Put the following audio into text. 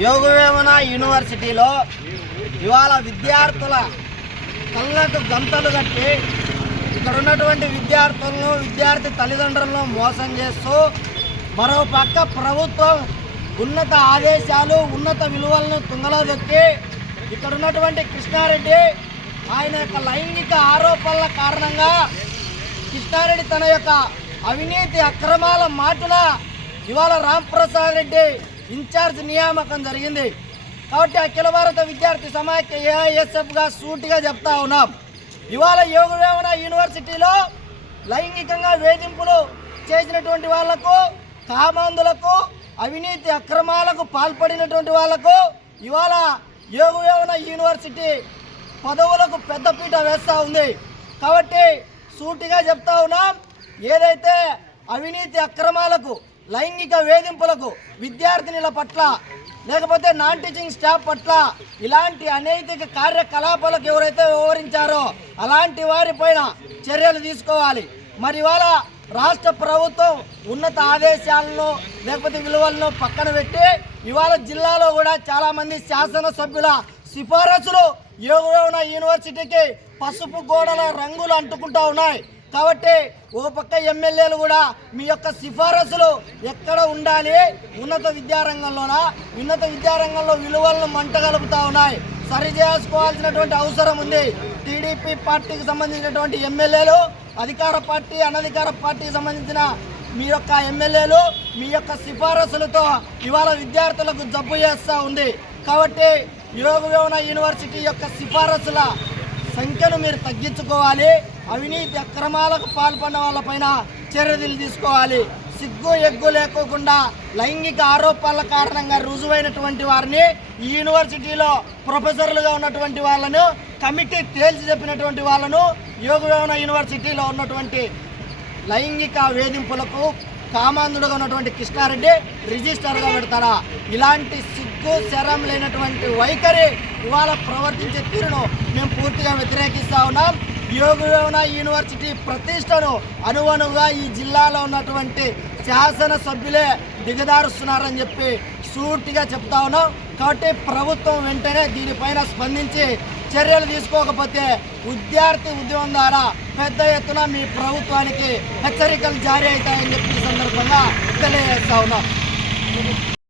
యోగవేమన యూనివర్సిటీలో ఇవాళ విద్యార్థుల కళ్ళకు గంతలు కట్టి ఇక్కడ ఉన్నటువంటి విద్యార్థులను విద్యార్థి తల్లిదండ్రులను మోసం చేస్తూ మరో పక్క ప్రభుత్వం ఉన్నత ఆదేశాలు ఉన్నత విలువలను తుంగలో దొక్కి ఇక్కడ ఉన్నటువంటి కృష్ణారెడ్డి ఆయన యొక్క లైంగిక ఆరోపణల కారణంగా కృష్ణారెడ్డి తన యొక్క అవినీతి అక్రమాల మాటున ఇవాళ రాంప్రసాద్ రెడ్డి ఇన్ఛార్జ్ నియామకం జరిగింది. కాబట్టి అఖిల భారత విద్యార్థి సమాఖ్య ఏఐఎస్ఎఫ్గా సూటిగా చెప్తా ఉన్నాం. ఇవాళ యోగవేమన యూనివర్సిటీలో లైంగికంగా వేధింపులు చేసినటువంటి వాళ్ళకు కామాంధులకు అవినీతి అక్రమాలకు పాల్పడినటువంటి వాళ్ళకు ఇవాళ యోగవేమన యూనివర్సిటీ పదవులకు పెద్దపీట వేస్తూ ఉంది. కాబట్టి సూటిగా చెప్తా ఉన్నాం. ఏదైతే అవినీతి అక్రమాలకు లైంగిక వేధింపులకు విద్యార్థినుల పట్ల లేకపోతే నాన్ టీచింగ్ స్టాఫ్ పట్ల ఇలాంటి అనైతిక కార్యకలాపాలకు ఎవరైతే వివరించారో అలాంటి వారిపైన చర్యలు తీసుకోవాలి. మరి ఇవాళ రాష్ట్ర ప్రభుత్వం ఉన్నత ఆదేశాలను లేకపోతే విలువలను పక్కన పెట్టి ఇవాళ జిల్లాలో కూడా చాలామంది శాసనసభ్యుల సిఫారసులు యోగవేమన యూనివర్సిటీకి పసుపు గోడల రంగులు అంటుకుంటా ఉన్నాయి. కాబట్టి ఒక పక్క ఎమ్మెల్యేలు కూడా మీ యొక్క సిఫారసులు ఎక్కడ ఉండాలి? ఉన్నత విద్యారంగంలోనా? ఉన్నత విద్యారంగంలో విలువలను మంటగలుపుతా ఉన్నాయి. సరి చేసుకోవాల్సినటువంటి అవసరం ఉంది. టీడీపీ పార్టీకి సంబంధించినటువంటి ఎమ్మెల్యేలు అధికార పార్టీ అనధికార పార్టీకి సంబంధించిన మీ యొక్క ఎమ్మెల్యేలు మీ యొక్క సిఫారసులతో ఇవాళ విద్యార్థులకు జబ్బు చేస్తూ ఉంది. కాబట్టి యోగ యూనివర్సిటీ యొక్క సిఫారసుల సంఖ్యను మీరు తగ్గించుకోవాలి. అవినీతి అక్రమాలకు పాల్పడిన వాళ్ళపైన చర్యలు తీసుకోవాలి. సిగ్గు ఎగ్గు లేకోకుండా లైంగిక ఆరోపణల కారణంగా రుజువైనటువంటి వారిని ఈ యూనివర్సిటీలో ప్రొఫెసర్లుగా ఉన్నటువంటి వాళ్ళను కమిటీ తేల్చి చెప్పినటువంటి వాళ్ళను యోగవేమన యూనివర్సిటీలో ఉన్నటువంటి లైంగిక వేధింపులకు కామాంధుడుగా ఉన్నటువంటి కృష్ణారెడ్డి రిజిస్టర్గా పెడతారా? ఇలాంటి సిగ్గు శరం లేనటువంటి వైఖరి ఇవాళ ప్రవర్తించే తీరును మేము పూర్తిగా వ్యతిరేకిస్తా ఉన్నాం. యోగవేమన యూనివర్సిటీ ప్రతిష్టను అనువనుగా ఈ జిల్లాలో ఉన్నటువంటి శాసన సభ్యులే దిగదారుస్తున్నారని చెప్పి సూటిగా చెప్తా ఉన్నాం. కాబట్టి ప్రభుత్వం వెంటనే దీనిపైన స్పందించి చర్యలు తీసుకోకపోతే విద్యార్థి ఉద్యమం ద్వారా పెద్ద ఎత్తున మీ ప్రభుత్వానికి హెచ్చరికలు జారీ అవుతాయని చెప్పి సందర్భంగా తెలియజేస్తా ఉన్నాం.